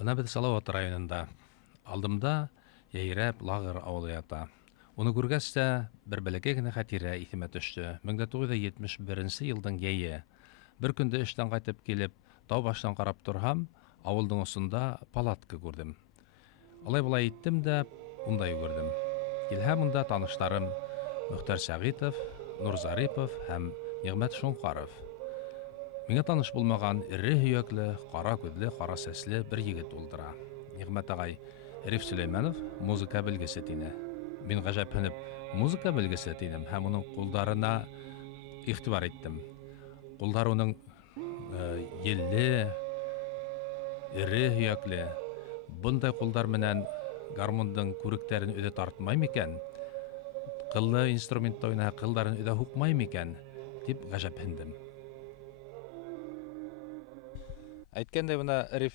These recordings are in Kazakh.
Бына бит Салават районында. Алдымда Яйрәп лагыр авылы ята. Уны күргәч тә бер бәләкәй генә хатирә исемә төште. 1971 елның яе. Бер көндә эштән кайтып килеп, тау баштан карап торһам, авылның осында палатка күрдем. Алай-болай иттем дә, унда йөгердем. Килһәм монда таныштарым Мөхтәр Сәгитов, Нурзарипов һәм Нигъмәт Шоңкаров. Миңа таныш булмаган ире һөякле, кара күҙле, кара сәсле бер егет ултыра. Нигъмәт агай, Риф Сөләйманов музыка белгесе тине. Мин гаҗәпһенеп, музыка белгесе тинем һәм уның кулдарына игътибар иттем. Кулдары уның елле, ире һөякле. Бундай кулдар менән гармондың күректәрен үҙе тартмай микән? Кыллы инструментта уйнаһа, кылдарын үҙе һукмай микән? Дип гаҗәпһендем. Әйткәндәй, бына Риф,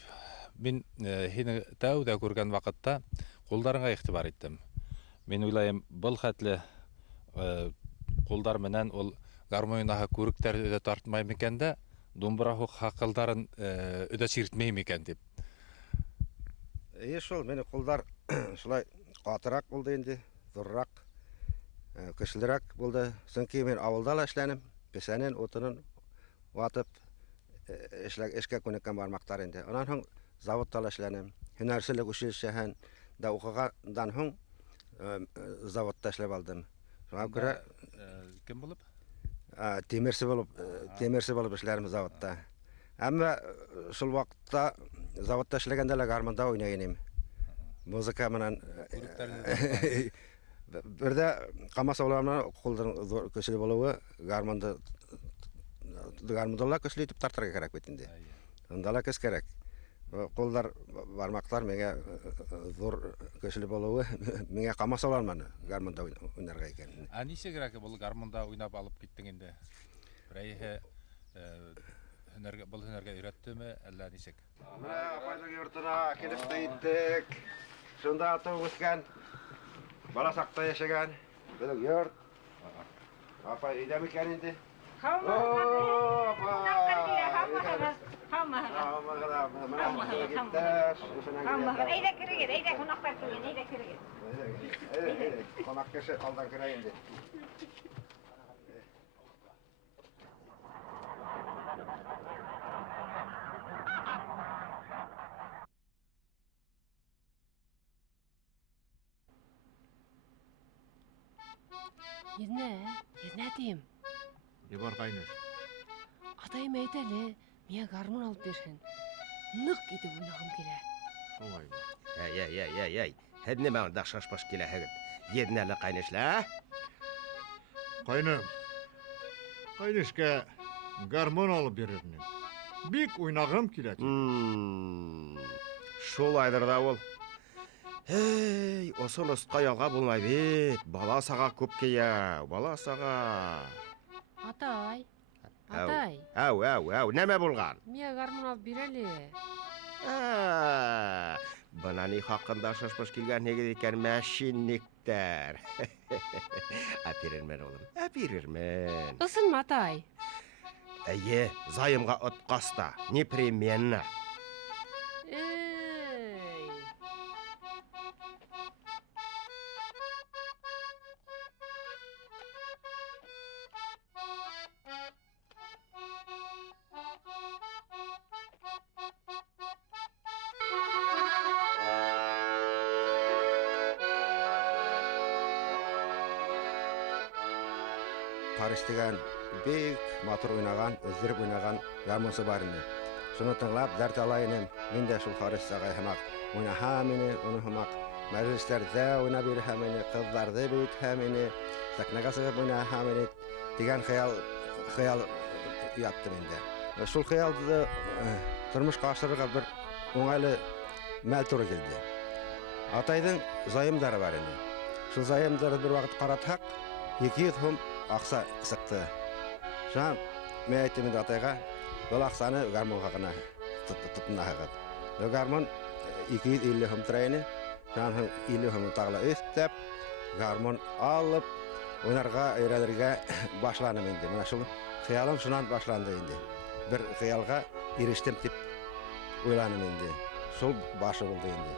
мин һине тәүдә күргән вакытта кулдарыңа игътибар иттем. Мин уйлайым, был хәтле кулдар менән ул гармонинаһы күректәр үҙе тартмай микән дә, думбра хакылдарын үҙе сиртмәй микән дип. Шул, мине кулдар шулай катырак булды инде, зуррак, көчлерәк булды. Сөнки мин авылда ла эшләнем, песәнен, утынын ватып эшкә күнеккән бармактар инде. Аннан һуң заводта ла эшләнем. Һөнәрчелек училищеһен да укыгандан һуң заводта эшләп алдым. Шуңа күрә Кем булып? Темирче булып эшләрем заводта. Әмма шул вакытта заводта эшләгәндә лә гармонда уйнай идем. Музыка менән бердә камасауларына кулдың зур көчле булуы гармонда ла көчле итеп тартырга кирәк бит инде. Анда ла көч кирәк. Кулдар, бармаклар миңа зур көчле булуы миңа камасауларманы гармонда уйнарга икән. Нисегрәк бул гармонда уйнап алып киттең инде? Берәйһе был һөнәргә өйрәттеме, әллә нисек? Менә апайның йортына килеп иттек. Шунда туып үскән, бала сакта яшәгән. Безнең йорт. Апай өйдә микән инде? Konak kеше алдан керә инде. Едне дим. Не бар кайныш? Атайым әйтәле, миңа гармон алып бирһен. Нык итеп уйнагым килә. Шулай. Яй. Һеҙ нимә анда шашпаш киләһегеҙ? Еднәле кайнышлы, Кайным. Кайнышка гармон алып бирермен. Бик уйнагым килә. Шулайдыр да ул. Осон осқа ялға булмай бит. Бала саға күп кейәү, бала саға. Атай. Әу, нәмә булған? Миңа гармон алып бирәле. Бына ни хақында шашпаш килгән егет икән, мәшинниктәр. Әпирермен, улым, әпирермен. Ысынмы, атай? Әйе, зайымға отқаста, непременно. Karıştıgan bek motor oynagan, özdürüp oynagan garmonsu var indi. Şunu tınlap dert alayınım. Min de şul karışsaga hamak oynahamini, onu hamak meclislerde oynabir hamini, kızlarda büyüt hamini, saknaga sığıp oynahamini digen hayal yattım indi. Şul hayalda turmuş karşılarına bir oңайлы мәл туры келді. Атайдың зайымдары бар еді. Шул зайымдарды бір вақыт қаратсақ, 200 сом ақша сықты. Шам мен айттым енді атайға, бұл ақшаны гармонға ғана тұтына қағады. Бұл гармон 250 сом тұрайыны, шам 50 сом тағыла өстіп, гармон алып, ойнарға, өйрәлерге башланым енді. Мына шул қиялым шунан башланды енді. Bir қиялға ерештім деп ойланым енді. Шул башы болды енді.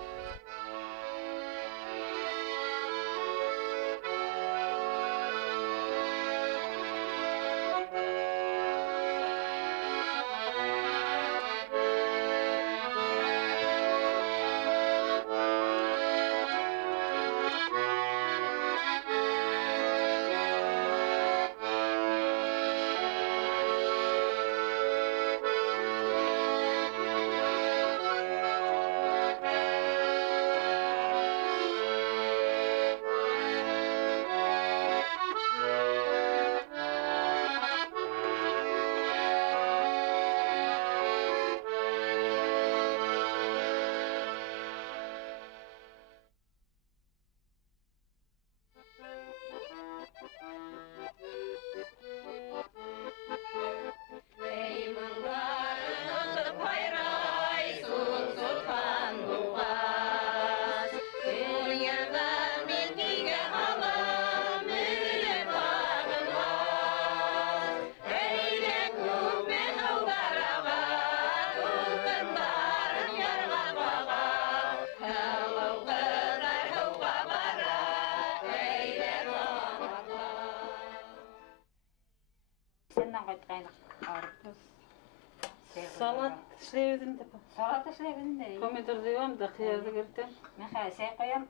Salat işleyedin de. Salat işlevin de. Pomidor diyorum da kıyarda girdim. Mesela şey koyalım.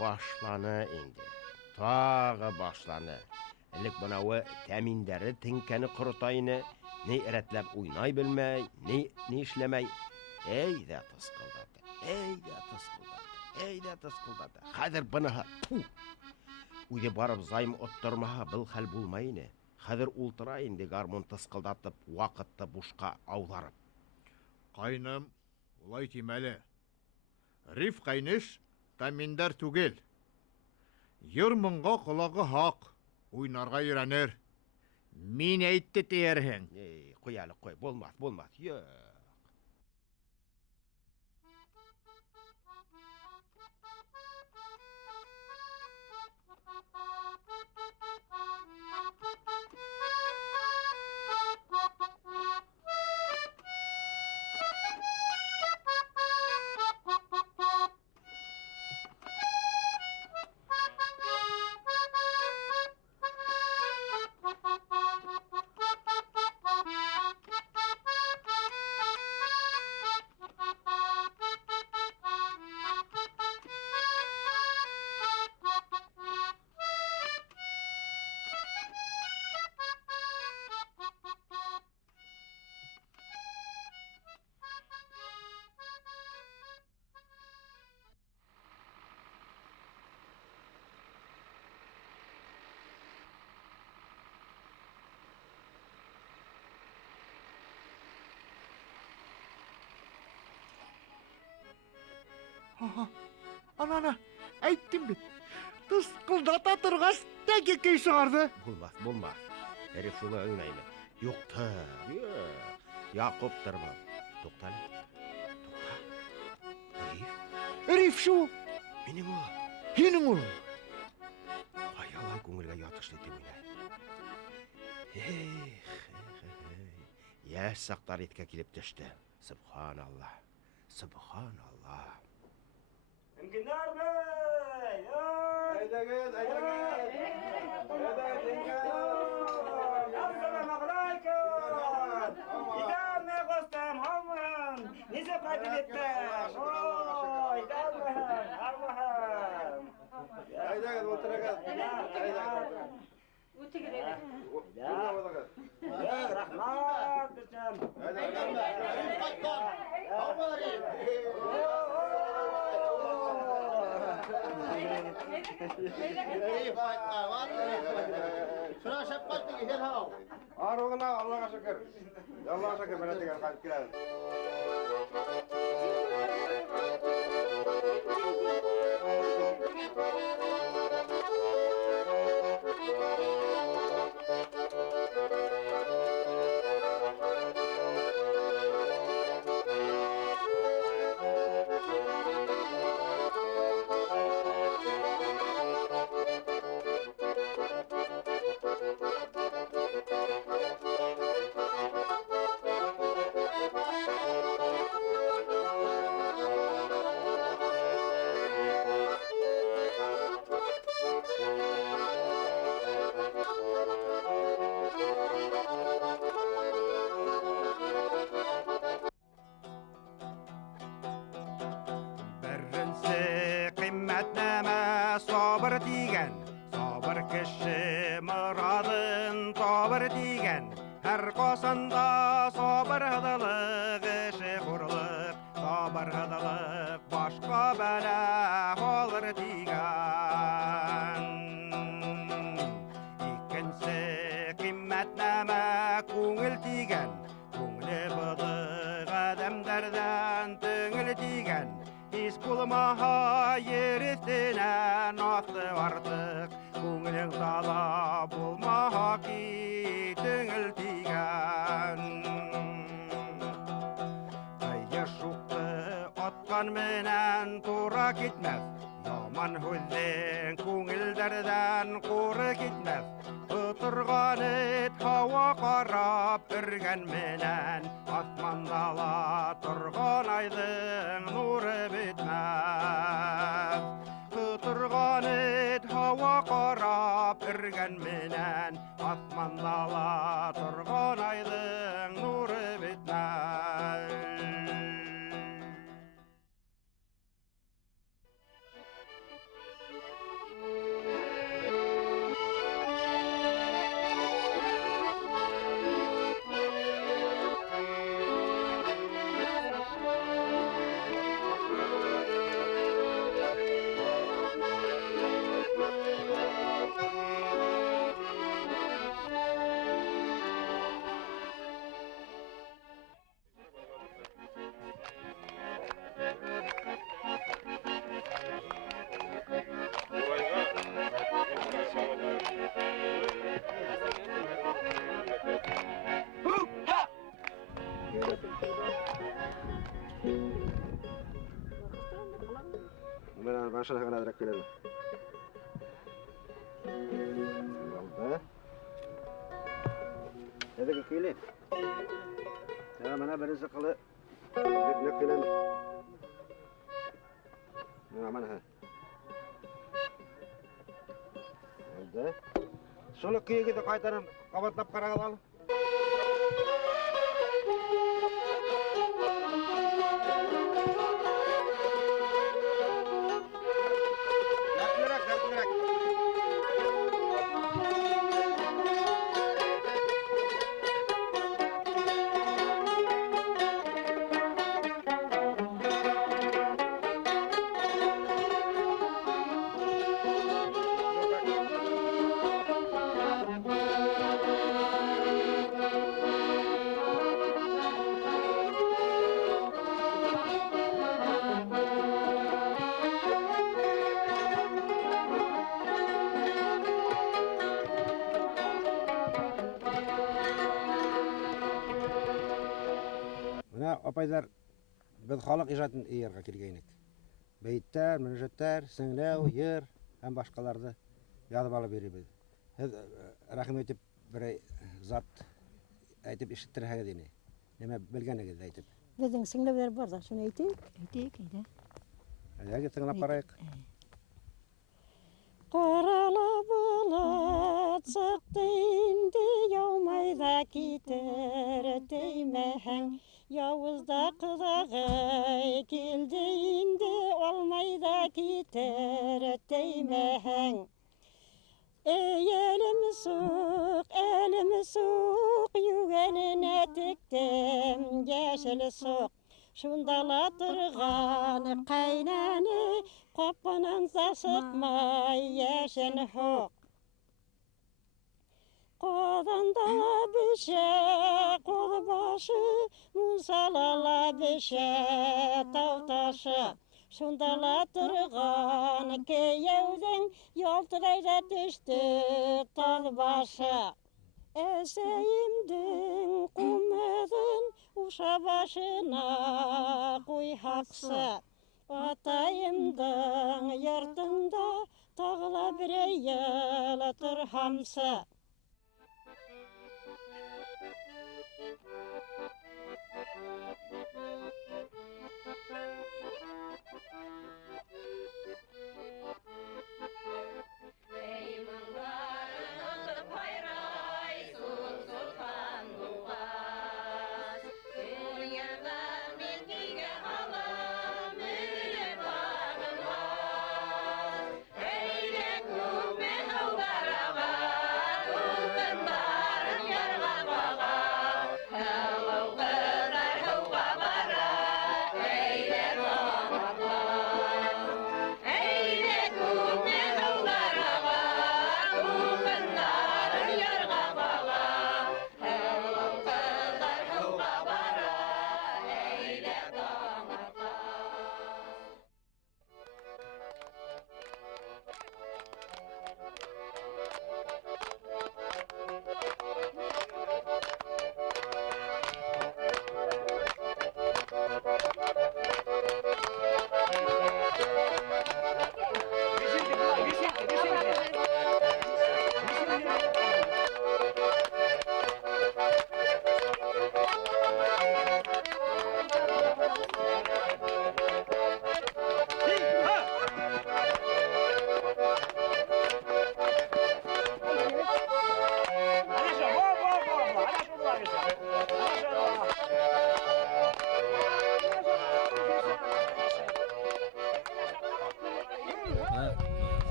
Başlanı indi. Tağı başlanı. Ellik bunavı təminləri tinkəni qurutayını ne eretlep oynay bilmey, ne işlemey. Ey de tıskıldadı, ey de tıskıldadı. Hadir bana ha. Uyda barıp zayım otturmaha bil hal bulmayını. Hadir ultırayın de garmon tıskıldatıp vakitte buşka avlarıp. Qayным, улай тимәле. Риф қайныш, тәминдәр түгел. Йыр мұңға құлағы хақ, уйнарға үйрәнер. Мин әйтті тиерһең. Qo'yali qo'y, bo'lmas. Yo'q. Ana, әйттім бит. Тұсқылдата тұрғас, тәкекей шығарды. Bulmaz. Herif şunu oynayma. Yokta. Yakup tırman. Tokta. Риф шу, Benim o. хенің ол. Hayalay көңілге yatışlı demine. Yaş saktar etke kilip düştü. Subhanallah. Mümkünler Bey! Aydagız! Assalamu alaikum! İdame kostum, hamın! Nice kaydettim? İdame! Haydi oturacağız. Ya rahmat bircan. Şuna şapkattık gel ha. Aroguna Allah'a şükür. Allah'a şükür bana tekrar kalp girer. Бірінші қимметнәмә сабыр деген, сабыр кіші мұрадын табыр деген. Әр қосында сабырдылық іші құрлық, сабырдылық башқа бәлә olur деген. Икенче қимметнәмә көңіл тиген, көңілі бұдық адамдардан түңіл тиген. Hiç bulmaha yerisinden aslı artık Көңілің дала bulmaha ki түңіл тиген Қайы шуқты атқан менен тура кетмес Яман хүлден көңілдерден қоры кетмес Тұтырған ет хауа қарап үрген менен Асман дала тұрған айдың нұры бітмес Тұтырған ет хауа қарап үрген менен Асман дала тұрған айдың нұры бітмес Ben şuna kadar direkt gelelim. Oldu. Dedik ki ya bana böyle sıkılı gitmek gelelim. Ne aman ha. Oldu. Şunu kıyı gidip kaytarım kapatıp karakalım. Apaylar biz xalq ijadын eýerge kirgeýnik. Beýtler, münäjattler, singläw, ýer hem başgalardy ýazyp alyp berýärmiz. Hez rahim etip bir zat aýtyp işitdirhäge dini. Näme bilgenigizdi aýtyp. Bizden singläwler bar da, şunu aýtyk. Aýtyk, aýda. Ýa-da tiňlap baraýyk. Qarala bulat çykdy indi ýawmaýda kiter teýmeheň. Yavuzda kızağay kildi indi olmayda kiter теймәһәң. Ey elim suq, yügenine tiktim yeşil suq. Şundala tırğan qaynani, qopqanansa sıqmay yeşil huq. Qodandala bişe, qod başı, musalala bişe, tav taşı. Şundala tırğan keyevden, yoltırayda düştü tal başı. Eseyimdin kumedin, uşa başına kuy haksı. Atayımdın yırtında, tağla bir yılatır hamsı.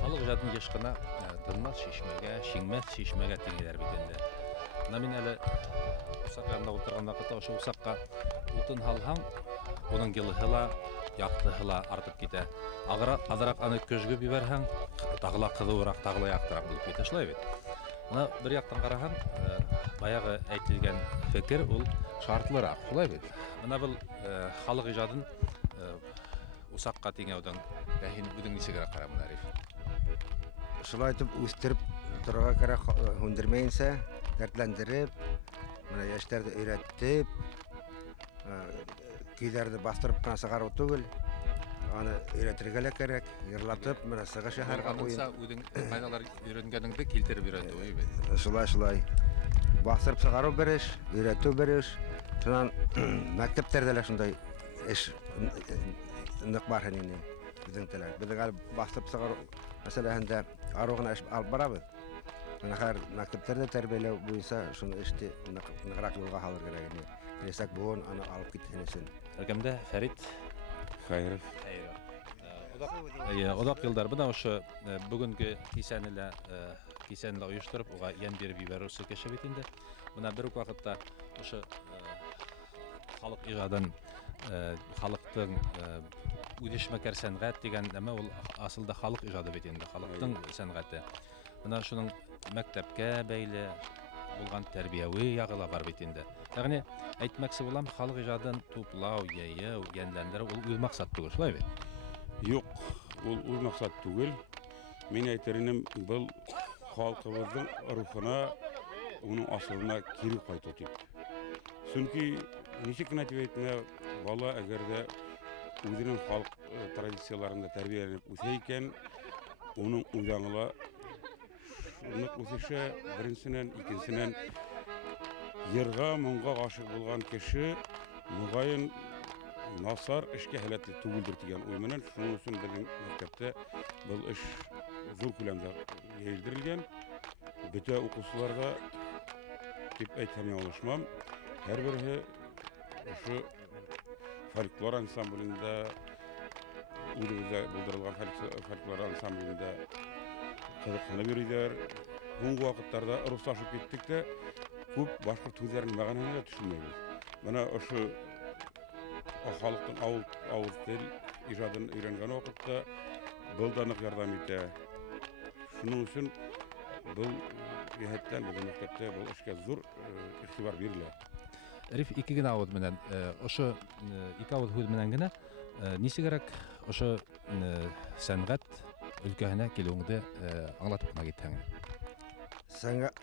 Халық ижадын ешқана тынмас шешмеге, шеңмес шешмеге теңелер бетенде. Мына мен әлі усақ янда отырған вақытта ошо усаққа утын халһаң, оның гылыһыла, яқтыһыла артып ките. Азырақ аны көзгө биберһәң, тагыла кызуыраак, тагыла яктыраак булып ките. Шулай бит. Мына бер яктан караһаң, баягы әйтелгән фикер ул шартлырак. Шулай бит. Мына бул халык ижадын усаққа теңеудің рәхин үдің нисегерә карамын Ариф. Шулай итеп үстереп торырга кирәк, хүндермәенсә, дәртләндереп, менә яшьләрне өйрәтеп, көйләрне бастырып кына сыгару түгел, аны өйрәтергә лә кирәк, йырлатып, менә сыгы шәһәргә Анысы үдің кайдалар өйрәнгәнеңде килтереп өйрәтү бит. Шулай. Бастырып сыгару бер эш, өйрәтү бер эш. Шуннан мәктәптәрдә лә шундай эш нык бар инде. Безнең теләр. Безнең әле бастырып сыгару мәсьәләһендә аругына эш алып барабыз. Менә хәзер мәктәптәрдә тәрбияләү буенча шуны эште ныграк юлга салыр кирәк инде. Теләсәк буын аны алып китһенесен. Рәкәмдә Фәрит Хәйров. Одак елдар бына ошо бүгенге кисәнле оештырып, уга ян берип җибәрүсе кеше бит инде. Мына бер үк вакытта ошо халык ижадын, халыктың үдешмәкәр сәнгать дигән нәмә ул асылда халык ижады бит инде, халыктың сәнгате. Менә шуның мәктәпкә бәйле булган тәрбияви ягы ла бар бит инде. Ягъни әйтмәкче булам, халык ижадын туплау, яйыу, янләндерү ул үз максат түгел, шулай бит. Юк, ул үз максат түгел. Мин әйтеренем, был халкыбызның рухына, уның асылына кире кайту дип. Чөнки ничек кенә әйтмә, бала әгәрдә үзенең халык традицияларында тәрбияләнеп үсә икән, уның үзаңла нык үсеше, беренчедән, икенчедән йырга, моңга гашык булган кеше мөгаен насар эшкә һәләтле түгелдер дигән уй менән шуның өчен безнең мәктәптә был эш зур күләмдә йөргәнләгән. Бөтә укучыларга дип әйтәм ялгышмам. Һәрберсе ошо фольклор ансамблендә Ülümüzde buldurulgan folklor ansamblinde kızıqsana berýär. Buňky wagtlarda ruhsaşyp gitdik de köp başgurt tüýlerini maganyny düşünmeýiz. Mana oşu halkyň awuz dil ijadyny öýrengen wagtda buldanyk ýardam etdi. Şunuň üçin bu ýehetden bu mekdepde bu işe zur ihtibar berilýär. Rif iki gina awud menen oşo iki awud hud menen gina nisi gerek oşo sangat ülkehine kelüňde aňlatyp gitdiň.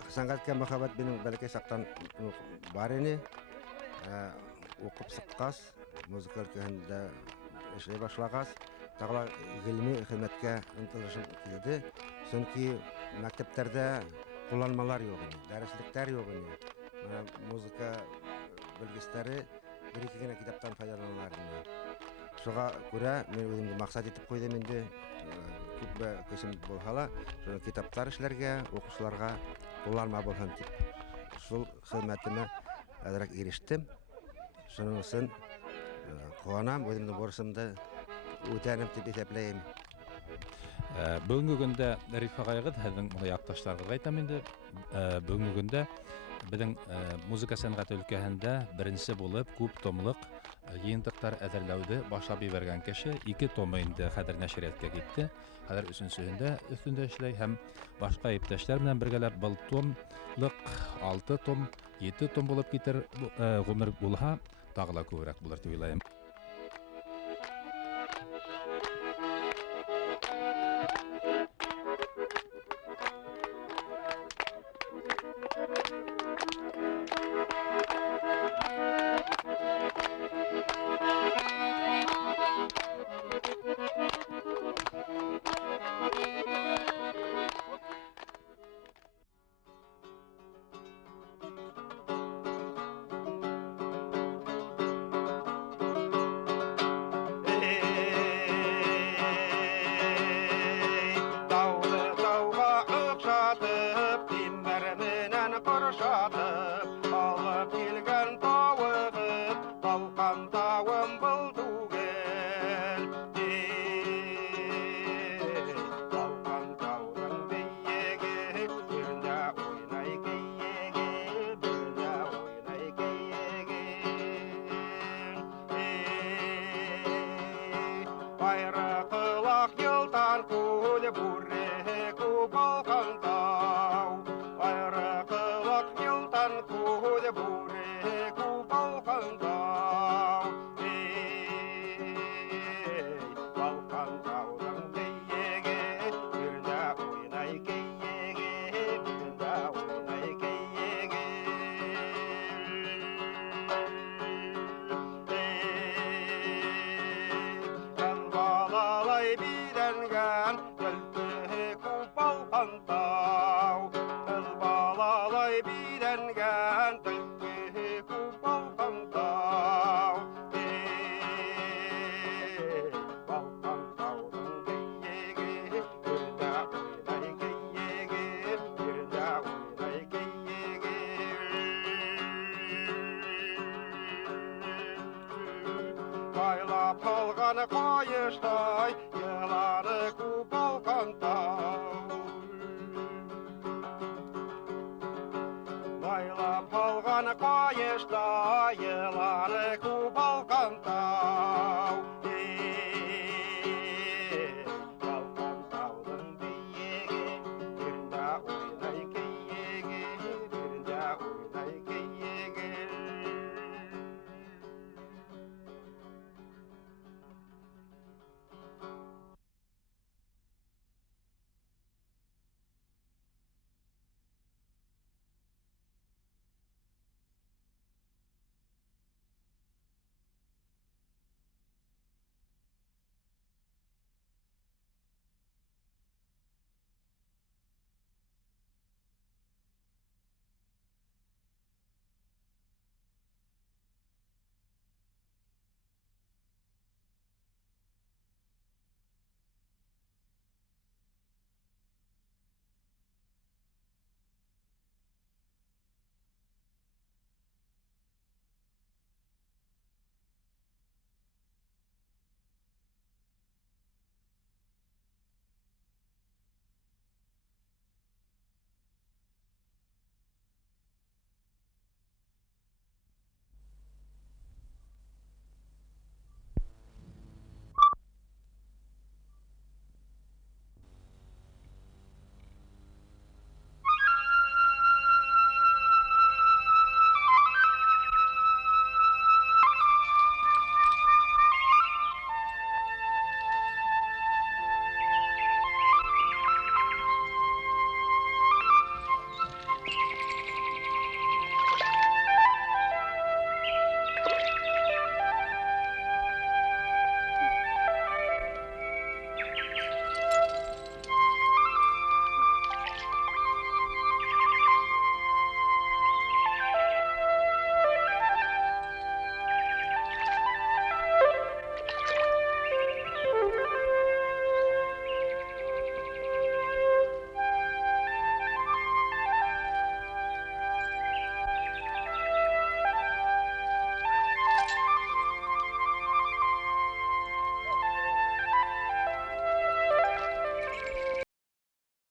Sangatga muhabbat benim belki saktan var ini. Okup sıkkas, müzik ülkehinde işley başlagas. Tağla ilmi hizmetke ынтылышым kildi. Çünki maktablarda kullanmalar yok ini, derslikler yok ini. Müzika bilgisleri bir iki gene kitaptan faydalanırlar ini. Şoğa göre men özümde maksat etip koydum indi. Küp kesim bolhala, şonu kitaplar işlerge, okuşlarga kullanma bolhan tip. Şol hizmetime adarak eriştim. Şunun üçün kuanam, özümde borusumda ötenim tip esepleyim. Бүгүнкү күндө Рифа Гайгыт һеҙҙең яҡташтарығыҙға әйтәм инде. Бүгүнкү күндө беҙҙең музыка сәнғәте өлкәһендә беренсе булып күп томлыҡ йыйынтыҡтар әҙерләүҙе башлап ебәргән кеше 2 томы инде хәҙер нәшриәткә китте. Хәҙер өсөнсөһөндә өҫтөндә эшләй һәм башҡа иптәштәр менән бергәләп был томлыҡ 6 том, 7 том булып китер ғүмер булһа, тағы ла күберәк булыр тип уйлайым. Baylap alğanı qayışday